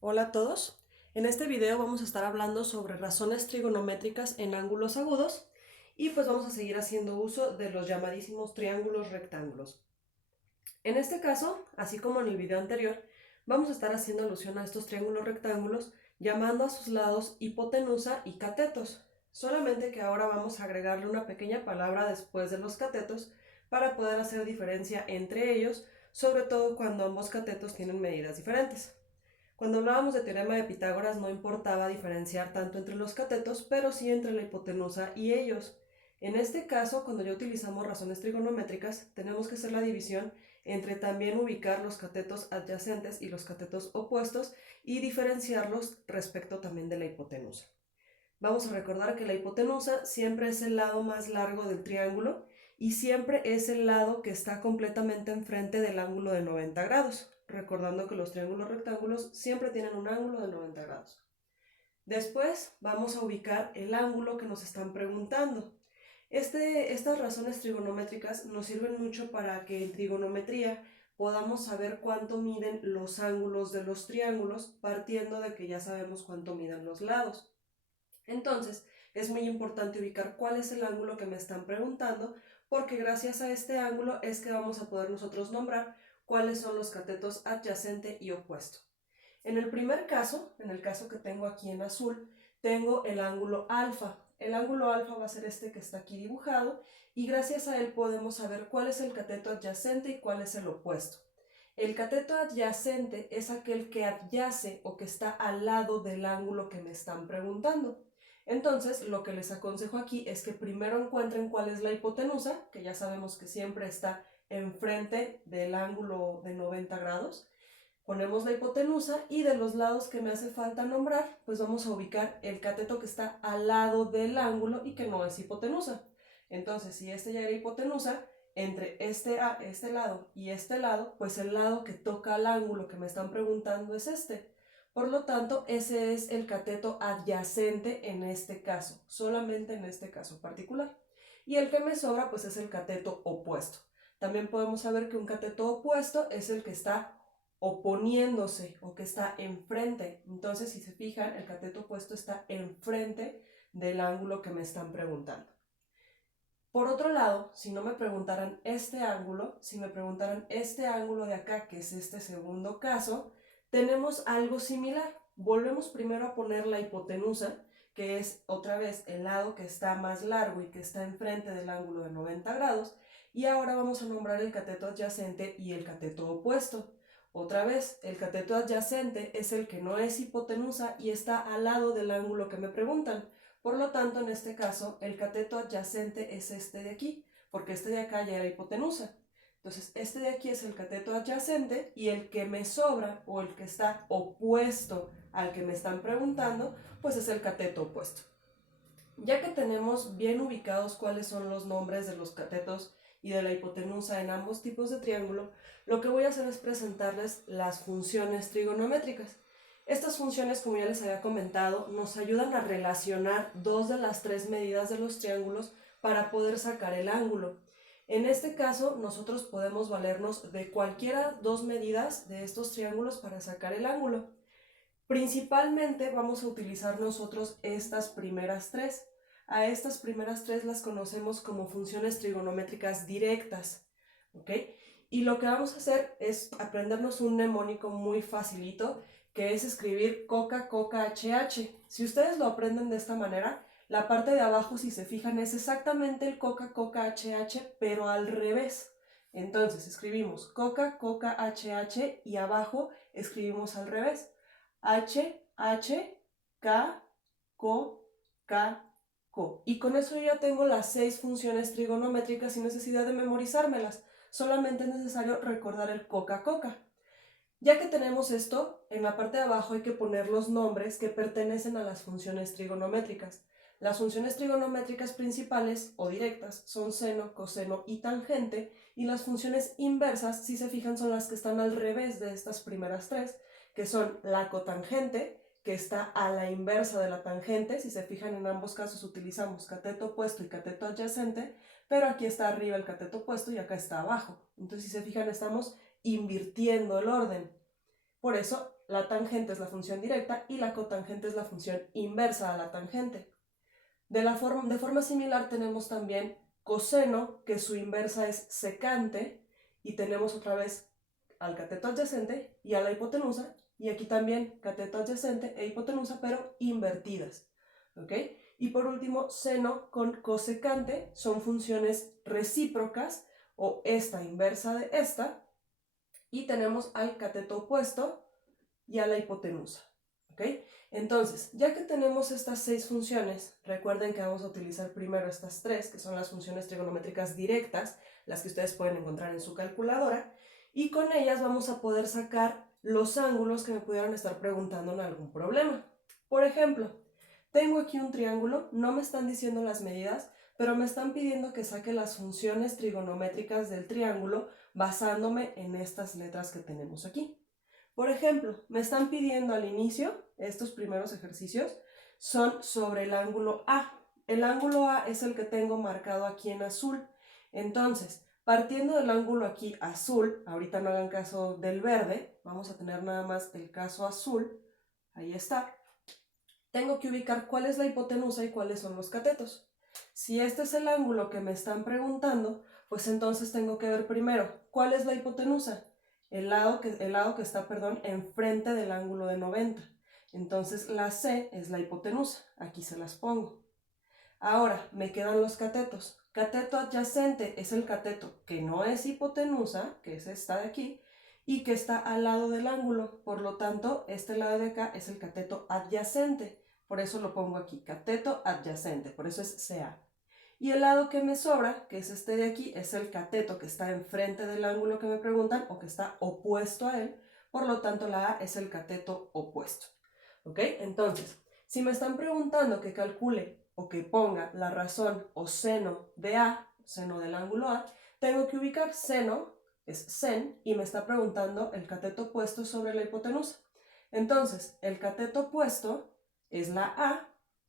Hola a todos. En este video vamos a estar hablando sobre razones trigonométricas en ángulos agudos y pues vamos a seguir haciendo uso de los llamadísimos triángulos rectángulos. En este caso, así como en el video anterior, vamos a estar haciendo alusión a estos triángulos rectángulos llamando a sus lados hipotenusa y catetos. Solamente que ahora vamos a agregarle una pequeña palabra después de los catetos para poder hacer diferencia entre ellos, sobre todo cuando ambos catetos tienen medidas diferentes. Cuando hablábamos de teorema de Pitágoras no importaba diferenciar tanto entre los catetos, pero sí entre la hipotenusa y ellos. En este caso, cuando ya utilizamos razones trigonométricas, tenemos que hacer la división entre también ubicar los catetos adyacentes y los catetos opuestos y diferenciarlos respecto también de la hipotenusa. Vamos a recordar que la hipotenusa siempre es el lado más largo del triángulo y siempre es el lado que está completamente enfrente del ángulo de 90 grados, recordando que los triángulos rectángulos siempre tienen un ángulo de 90 grados. Después vamos a ubicar el ángulo que nos están preguntando. Estas razones trigonométricas nos sirven mucho para que en trigonometría podamos saber cuánto miden los ángulos de los triángulos, partiendo de que ya sabemos cuánto miden los lados. Entonces, es muy importante ubicar cuál es el ángulo que me están preguntando, porque gracias a este ángulo es que vamos a poder nosotros nombrar cuáles son los catetos adyacente y opuesto. En el primer caso, en el caso que tengo aquí en azul, tengo el ángulo alfa. El ángulo alfa va a ser este que está aquí dibujado y gracias a él podemos saber cuál es el cateto adyacente y cuál es el opuesto. El cateto adyacente es aquel que adyace o que está al lado del ángulo que me están preguntando. Entonces, lo que les aconsejo aquí es que primero encuentren cuál es la hipotenusa, que ya sabemos que siempre está enfrente del ángulo de 90 grados. Ponemos la hipotenusa y de los lados que me hace falta nombrar, pues vamos a ubicar el cateto que está al lado del ángulo y que no es hipotenusa. Entonces, si este ya era hipotenusa, entre este lado y este lado, pues el lado que toca al ángulo que me están preguntando es este. Por lo tanto, ese es el cateto adyacente en este caso, solamente en este caso particular. Y el que me sobra, pues es el cateto opuesto. También podemos saber que un cateto opuesto es el que está oponiéndose o que está enfrente. Entonces, si se fijan, el cateto opuesto está enfrente del ángulo que me están preguntando. Por otro lado, si no me preguntaran este ángulo, si me preguntaran este ángulo de acá, que es este segundo caso, tenemos algo similar. Volvemos primero a poner la hipotenusa, que es otra vez el lado que está más largo y que está enfrente del ángulo de 90 grados, y ahora vamos a nombrar el cateto adyacente y el cateto opuesto. Otra vez, el cateto adyacente es el que no es hipotenusa y está al lado del ángulo que me preguntan. Por lo tanto, en este caso, el cateto adyacente es este de aquí, porque este de acá ya era hipotenusa. Entonces, este de aquí es el cateto adyacente y el que me sobra o el que está opuesto al que me están preguntando, pues es el cateto opuesto. Ya que tenemos bien ubicados cuáles son los nombres de los catetos y de la hipotenusa en ambos tipos de triángulo, lo que voy a hacer es presentarles las funciones trigonométricas. Estas funciones, como ya les había comentado, nos ayudan a relacionar dos de las tres medidas de los triángulos para poder sacar el ángulo. En este caso, nosotros podemos valernos de cualquiera dos medidas de estos triángulos para sacar el ángulo. Principalmente vamos a utilizar nosotros estas primeras tres. A estas primeras tres las conocemos como funciones trigonométricas directas, ¿ok? Y lo que vamos a hacer es aprendernos un mnemónico muy facilito, que es escribir coca, coca, hh. Si ustedes lo aprenden de esta manera, la parte de abajo, si se fijan, es exactamente el coca, coca, hh, pero al revés. Entonces escribimos coca, coca, hh y abajo escribimos al revés. H, H, K, Co, K, Co. Y con eso yo ya tengo las 6 funciones trigonométricas sin necesidad de memorizármelas. Solamente es necesario recordar el coca, coca. Ya que tenemos esto, en la parte de abajo hay que poner los nombres que pertenecen a las funciones trigonométricas. Las funciones trigonométricas principales o directas son seno, coseno y tangente, y las funciones inversas, si se fijan, son las que están al revés de estas primeras tres, que son la cotangente, que está a la inversa de la tangente. Si se fijan, en ambos casos utilizamos cateto opuesto y cateto adyacente, pero aquí está arriba el cateto opuesto y acá está abajo. Entonces, si se fijan, estamos invirtiendo el orden. Por eso la tangente es la función directa y la cotangente es la función inversa a la tangente. De forma similar tenemos también coseno, que su inversa es secante, y tenemos otra vez al cateto adyacente y a la hipotenusa, y aquí también cateto adyacente e hipotenusa, pero invertidas, ¿ok? Y por último, seno con cosecante son funciones recíprocas, o esta inversa de esta, y tenemos al cateto opuesto y a la hipotenusa, ¿ok? Entonces, ya que tenemos estas 6 funciones, recuerden que vamos a utilizar primero estas 3, que son las funciones trigonométricas directas, las que ustedes pueden encontrar en su calculadora, y con ellas vamos a poder sacar los ángulos que me pudieran estar preguntando en algún problema. Por ejemplo, tengo aquí un triángulo, no me están diciendo las medidas, pero me están pidiendo que saque las funciones trigonométricas del triángulo basándome en estas letras que tenemos aquí. Por ejemplo, me están pidiendo al inicio, estos primeros ejercicios son sobre el ángulo A. El ángulo A es el que tengo marcado aquí en azul. Entonces, partiendo del ángulo aquí azul, ahorita no hagan caso del verde, vamos a tener nada más el caso azul, ahí está. Tengo que ubicar cuál es la hipotenusa y cuáles son los catetos. Si este es el ángulo que me están preguntando, pues entonces tengo que ver primero cuál es la hipotenusa. El lado que está, enfrente del ángulo de 90. Entonces la C es la hipotenusa, aquí se las pongo. Ahora me quedan los catetos. Cateto adyacente es el cateto que no es hipotenusa, que es esta de aquí, y que está al lado del ángulo. Por lo tanto, este lado de acá es el cateto adyacente. Por eso lo pongo aquí, cateto adyacente, por eso es CA. Y el lado que me sobra, que es este de aquí, es el cateto que está enfrente del ángulo que me preguntan o que está opuesto a él. Por lo tanto, la A es el cateto opuesto. ¿Ok? Entonces, si me están preguntando que calcule o que ponga la razón o seno de A, seno del ángulo A, tengo que ubicar seno, es sen, y me está preguntando el cateto opuesto sobre la hipotenusa. Entonces, el cateto opuesto es la A,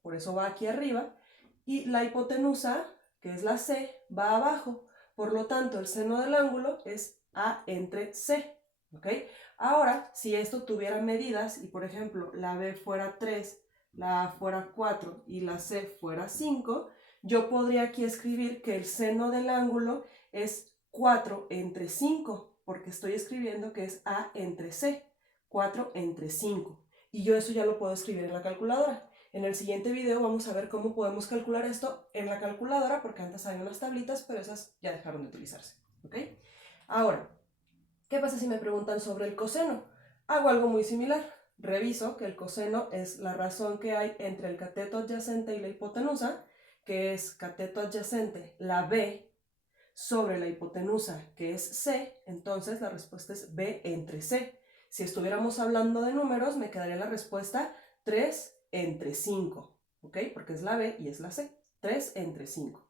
por eso va aquí arriba, y la hipotenusa, que es la C, va abajo. Por lo tanto, el seno del ángulo es A entre C. ¿Ok? Ahora, si esto tuviera medidas y, por ejemplo, la B fuera 3, la A fuera 4 y la C fuera 5, yo podría aquí escribir que el seno del ángulo es 4 entre 5, porque estoy escribiendo que es A entre C, 4 entre 5. Y yo eso ya lo puedo escribir en la calculadora. En el siguiente video vamos a ver cómo podemos calcular esto en la calculadora, porque antes había unas tablitas, pero esas ya dejaron de utilizarse. ¿Ok? Ahora, ¿qué pasa si me preguntan sobre el coseno? Hago algo muy similar. Reviso que el coseno es la razón que hay entre el cateto adyacente y la hipotenusa, que es cateto adyacente, la B, sobre la hipotenusa, que es C. Entonces la respuesta es B entre C. Si estuviéramos hablando de números, me quedaría la respuesta 3 entre 5, ¿ok? Porque es la B y es la C. 3 entre 5.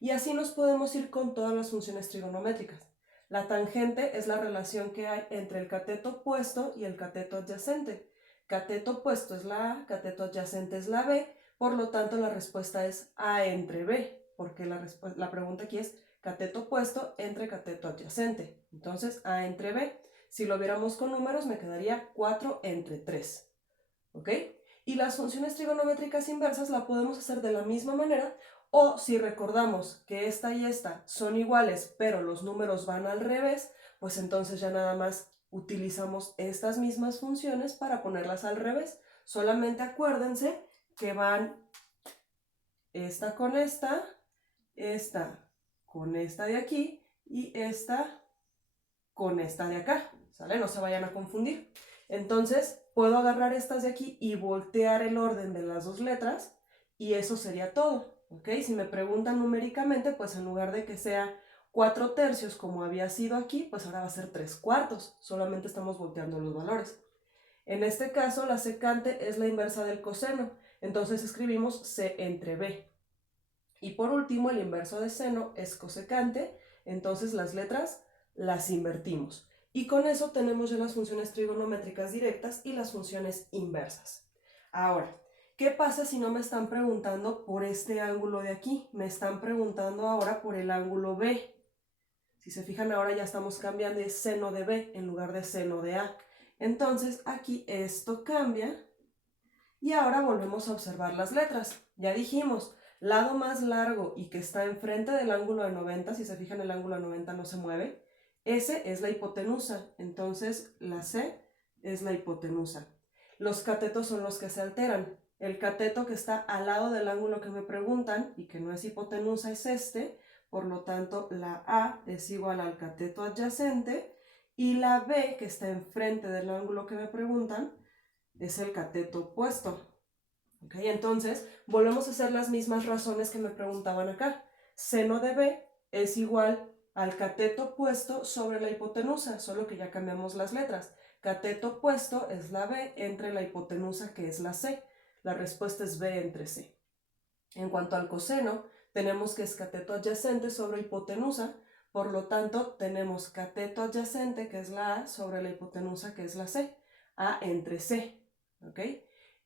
Y así nos podemos ir con todas las funciones trigonométricas. La tangente es la relación que hay entre el cateto opuesto y el cateto adyacente. Cateto opuesto es la A, cateto adyacente es la B, por lo tanto la respuesta es A entre B, porque la pregunta aquí es cateto opuesto entre cateto adyacente. Entonces A entre B, si lo viéramos con números me quedaría 4 entre 3. ¿Ok? Y las funciones trigonométricas inversas la podemos hacer de la misma manera, o si recordamos que esta y esta son iguales, pero los números van al revés, pues entonces ya nada más utilizamos estas mismas funciones para ponerlas al revés. Solamente acuérdense que van esta con esta con esta de aquí y esta con esta de acá, ¿sale? No se vayan a confundir. Entonces, puedo agarrar estas de aquí y voltear el orden de las dos letras y eso sería todo, ¿ok? Si me preguntan numéricamente, pues en lugar de que sea 4/3 como había sido aquí, pues ahora va a ser 3/4, solamente estamos volteando los valores. En este caso, la secante es la inversa del coseno, entonces escribimos C entre B. Y por último, el inverso de seno es cosecante, entonces las letras las invertimos. Y con eso tenemos ya las funciones trigonométricas directas y las funciones inversas. Ahora, ¿qué pasa si no me están preguntando por este ángulo de aquí? Me están preguntando ahora por el ángulo B. Si se fijan, ahora ya estamos cambiando de seno de B en lugar de seno de A. Entonces aquí esto cambia y ahora volvemos a observar las letras. Ya dijimos, lado más largo y que está enfrente del ángulo de 90, si se fijan el ángulo de 90 no se mueve, ese es la hipotenusa, entonces la C es la hipotenusa. Los catetos son los que se alteran. El cateto que está al lado del ángulo que me preguntan y que no es hipotenusa es este, por lo tanto la A es igual al cateto adyacente y la B que está enfrente del ángulo que me preguntan es el cateto opuesto. ¿Okay? Entonces, volvemos a hacer las mismas razones que me preguntaban acá. Seno de B es igual al cateto opuesto sobre la hipotenusa, solo que ya cambiamos las letras. Cateto opuesto es la B entre la hipotenusa, que es la C. La respuesta es B entre C. En cuanto al coseno, tenemos que es cateto adyacente sobre hipotenusa, por lo tanto, tenemos cateto adyacente, que es la A, sobre la hipotenusa, que es la C. A entre C. ¿Ok?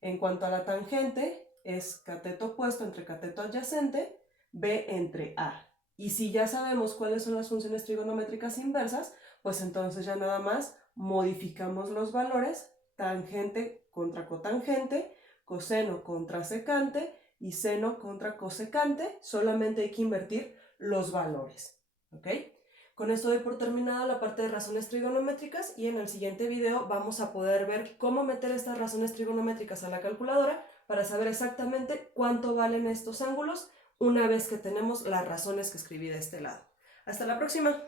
En cuanto a la tangente, es cateto opuesto entre cateto adyacente, B entre A. Y si ya sabemos cuáles son las funciones trigonométricas inversas, pues entonces ya nada más modificamos los valores, tangente contra cotangente, coseno contra secante y seno contra cosecante, solamente hay que invertir los valores. ¿Ok? Con esto doy por terminada la parte de razones trigonométricas y en el siguiente video vamos a poder ver cómo meter estas razones trigonométricas a la calculadora para saber exactamente cuánto valen estos ángulos una vez que tenemos las razones que escribí de este lado. Hasta la próxima.